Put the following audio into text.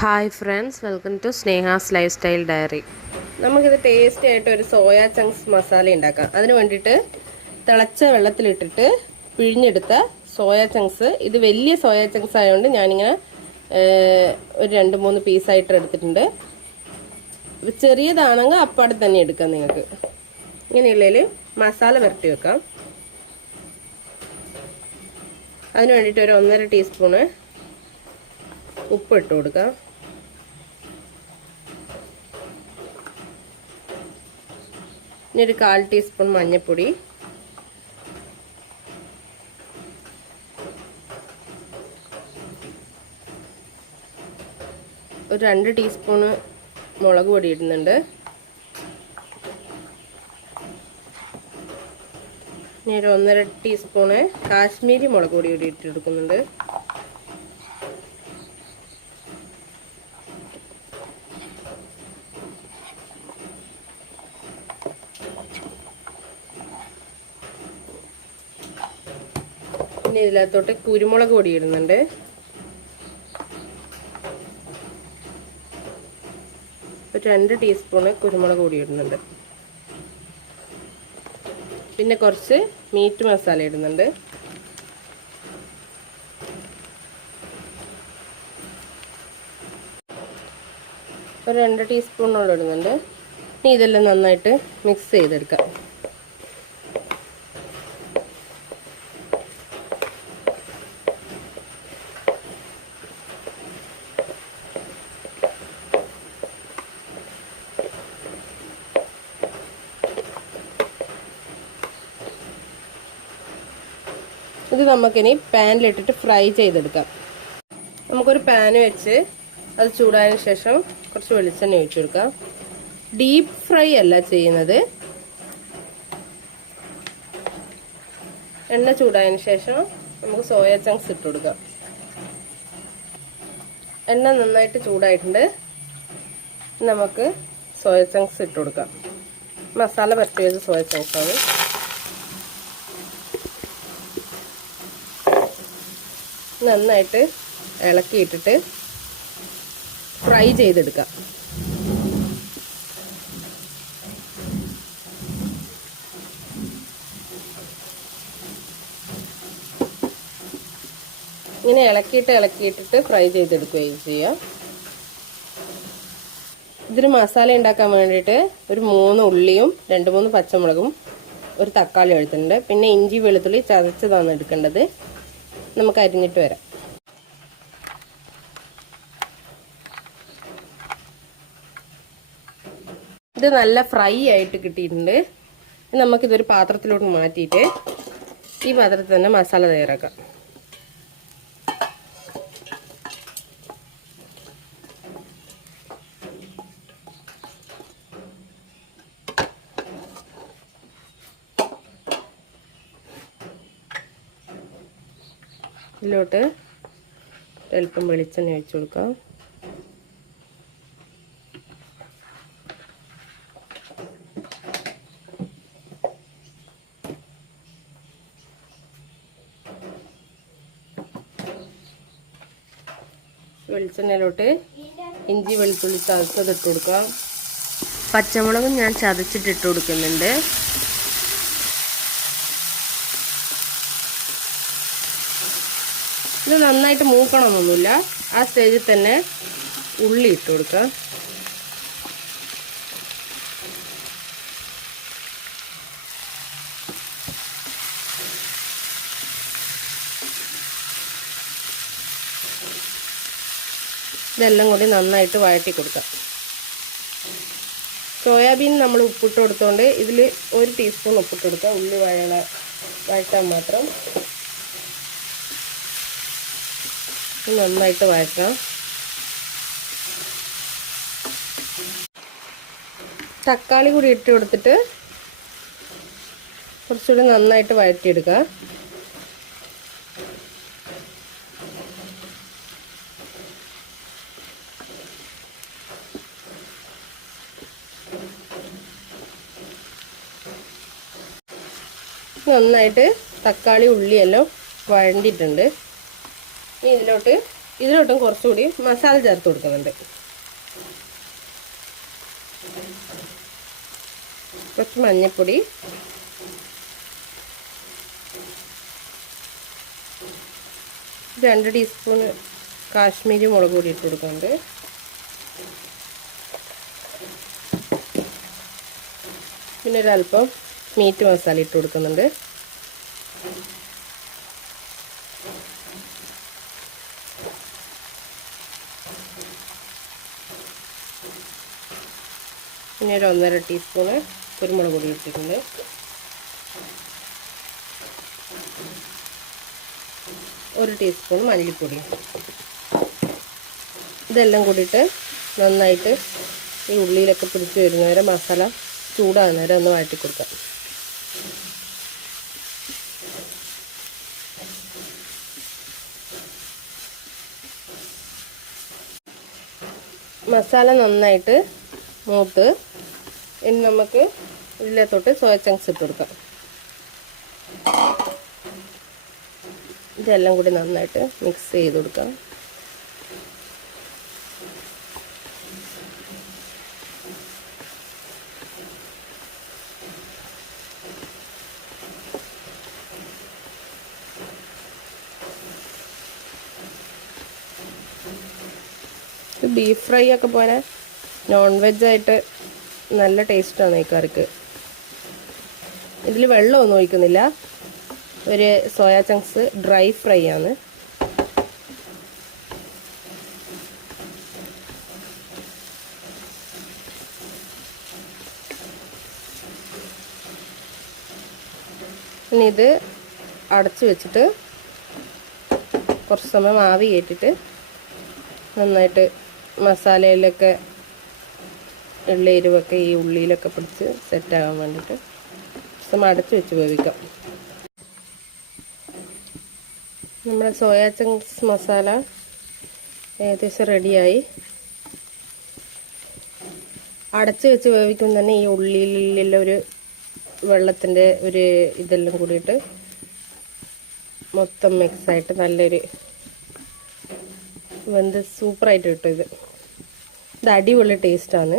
Hi friends welcome to Sneha's life style diary നമുക്കിത് tasty ആയിട്ട് ഒരു സോയ ചങ്ക്സ് മസാല ഉണ്ടാക്കാം അതിന് വേണ്ടിയിട്ട് തിളച്ച വെള്ളത്തിലിട്ടിട്ട് പിഴിഞ്ഞെടുത്ത സോയ ചങ്ക്സ് ഇത് വലിയ സോയ ചങ്ക്സ് ആയതുകൊണ്ട് ഞാനിങ്ങനെ ഒരു രണ്ട് മൂന്ന് പീസായിട്ട് എടുത്തിട്ടുണ്ട്. ചെറിയതാണെങ്കിൽ അപ്പാടെ തന്നെ എടുക്കാം നിങ്ങൾക്ക്. ഇങ്ങനെയുള്ളതിൽ മസാല വരട്ടി വെക്കാം. അതിന് വേണ്ടിയിട്ട് ഒരു ഒന്നര ടീസ്പൂണ് ഉപ്പ് ഇട്ട് കൊടുക്കാം. ഇനി ഒരു കാൽ ടീസ്പൂൺ മഞ്ഞൾപ്പൊടി ഒരു രണ്ട് ടീസ്പൂണ് മുളക് പൊടി ഇടുന്നുണ്ട്. ഇനി ഒരു ഒന്നര ടീസ്പൂണ് കാശ്മീരി മുളക് പൊടി കൂടി ഇട്ടെടുക്കുന്നുണ്ട് പിന്നെ ഇതിനകത്തോട്ട് കുരുമുളക് പൊടി ഇടുന്നുണ്ട്. രണ്ട് ടീസ്പൂണ് കുരുമുളക് പൊടി ഇടുന്നുണ്ട്. പിന്നെ കുറച്ച് മീറ്റ് മസാല ഇടുന്നുണ്ട്. ഒരു രണ്ട് ടീസ്പൂണോളം ഇടുന്നുണ്ട്. ഇനി ഇതെല്ലാം നന്നായിട്ട് മിക്സ് ചെയ്തെടുക്കാം. ഇത് നമുക്കിനി പാനിലിട്ടിട്ട് ഫ്രൈ ചെയ്തെടുക്കാം. നമുക്കൊരു പാൻ വെച്ച് അത് ചൂടായതിനു ശേഷം കുറച്ച് വെളിച്ചെണ്ണ ഒഴിച്ചു കൊടുക്കാം. ഡീപ്പ് ഫ്രൈ അല്ല ചെയ്യുന്നത്. എണ്ണ ചൂടായതിനു ശേഷം നമുക്ക് സോയ ചങ്ക്സ് ഇട്ട് കൊടുക്കാം. എണ്ണ നന്നായിട്ട് ചൂടായിട്ടുണ്ട്. നമുക്ക് സോയ ചങ്ക്സ് ഇട്ട് കൊടുക്കാം. മസാല പറ്റിയത് സോയ ചങ്ക്സ് നന്നായിട്ട് ഇളക്കിയിട്ടിട്ട് ഫ്രൈ ചെയ്തെടുക്കാം. ഇങ്ങനെ ഇളക്കിയിട്ട് ഇളക്കിയിട്ടിട്ട് ഫ്രൈ ചെയ്തെടുക്കുകയും ചെയ്യാം. ഇതൊരു മസാല ഉണ്ടാക്കാൻ വേണ്ടിയിട്ട് ഒരു മൂന്ന് ഉള്ളിയും രണ്ട് മൂന്ന് പച്ചമുളകും ഒരു തക്കാളി എടുത്തിട്ടുണ്ട് പിന്നെ ഇഞ്ചി വെളുത്തുള്ളി ചതച്ചതാണ് എടുക്കേണ്ടത്. നമുക്ക് അരിഞ്ഞിട്ട് വരാം. ഇത് നല്ല ഫ്രൈ ആയിട്ട് കിട്ടിയിട്ടുണ്ട്. നമുക്കിതൊരു പാത്രത്തിലോട്ട് മാറ്റിയിട്ട് ഈ പാത്രത്തിൽ തന്നെ മസാല തയ്യാറാക്കാം. ഇതിലോട്ട് അല്പം വെളിച്ചെണ്ണ ഒഴിച്ചു കൊടുക്കാം. വെളിച്ചെണ്ണയിലോട്ട് ഇഞ്ചി വെളുത്തുള്ളി ചതച്ചത് ഇട്ട് കൊടുക്കാം. പച്ചമുളകും ഞാൻ ചതച്ചിട്ട് ഇട്ട് കൊടുക്കുന്നുണ്ട്. ഇത് നന്നായിട്ട് മൂക്കണമെന്നൊന്നുമില്ല ആ സ്റ്റേജിൽ തന്നെ ഉള്ളി ഇട്ട് കൊടുക്കുക. ഇതെല്ലാം കൂടി നന്നായിട്ട് വഴറ്റി കൊടുക്കാം സോയാബീൻ നമ്മൾ ഉപ്പിട്ട് കൊടുത്തോണ്ട് ഇതിൽ ഒരു ടീസ്പൂൺ ഉപ്പിട്ട് കൊടുക്കുക. ഉള്ളി വഴ വഴറ്റാൻ മാത്രം ഇത് നന്നായിട്ട് വഴറ്റാം. തക്കാളി കൂടി ഇട്ട് കൊടുത്തിട്ട് കുറച്ചുകൂടി നന്നായിട്ട് വഴറ്റിയെടുക്കുക നന്നായിട്ട് തക്കാളി ഉള്ളിയെല്ലാം വഴണ്ടിയിട്ടുണ്ട്. ഇനി ഇതിലോട്ട് ഇതിലോട്ടും കുറച്ചുകൂടി മസാല ചേർത്ത് കൊടുക്കുന്നുണ്ട്. കുറച്ച് മഞ്ഞപ്പൊടി. രണ്ട് ടീസ്പൂൺ കാശ്മീരി മുളക് പൊടി ഇട്ട് കൊടുക്കുന്നുണ്ട്. പിന്നെ ഒരല്പം മീറ്റ് മസാല ഇട്ട് കൊടുക്കുന്നുണ്ട്. പിന്നെ ഒരു ഒന്നര ടീസ്പൂണ് കുരുമുളക് പൊടി ഇട്ടിട്ടുണ്ട്. ഒരു ടീസ്പൂൺ മല്ലിപ്പൊടി. ഇതെല്ലാം കൂടിയിട്ട് നന്നായിട്ട് ഈ ഉള്ളിയിലൊക്കെ പിടിച്ച് വരുന്നവരെ മസാല ചൂടാകുന്നവരെ ഒന്ന് വഴറ്റി കൊടുക്കാം. മസാല നന്നായിട്ട് മൂത്ത് ഇനി നമുക്ക് ഇതിലെ സോയ ചങ്ക്സ് ഇട്ട് കൊടുക്കാം. ഇതെല്ലാം കൂടി നന്നായിട്ട് മിക്സ് ചെയ്ത് കൊടുക്കാം. ബീഫ് ഫ്രൈ ഒക്കെ പോലെ നോൺ വെജ് ആയിട്ട് നല്ല ടേസ്റ്റാണ് ഈ കറിക്ക്. ഇതിൽ വെള്ളമൊന്നും ഒഴിക്കുന്നില്ല. ഒരു സോയാ ചങ്ക്സ് ഡ്രൈ ഫ്രൈ ആണ്. ഇനി ഇത് അടച്ചു വെച്ചിട്ട് കുറച്ച് സമയം ആവി കയറ്റിട്ട് നന്നായിട്ട് മസാലയിലൊക്കെ ഉള്ള എരിവൊക്കെ ഈ ഉള്ളിയിലൊക്കെ പിടിച്ച് സെറ്റാകാൻ വേണ്ടിയിട്ട് സമയം അടച്ചു വെച്ച് വേവിക്കാം. നമ്മുടെ സോയാ ചങ്ക്സ് മസാല ഏകദേശം റെഡിയായി അടച്ച് വെച്ച് വേവിക്കുമ്പോൾ തന്നെ ഈ ഉള്ളിയിലുള്ള ഒരു വെള്ളത്തിന്റെ ഒരു ഇതെല്ലാം കൂടിയിട്ട് മൊത്തം മിക്സായിട്ട് നല്ലൊരു വെന്ത് സൂപ്പറായിട്ട് കിട്ടും ഇത്. ഇത് അടിപൊളി ടേസ്റ്റാണ്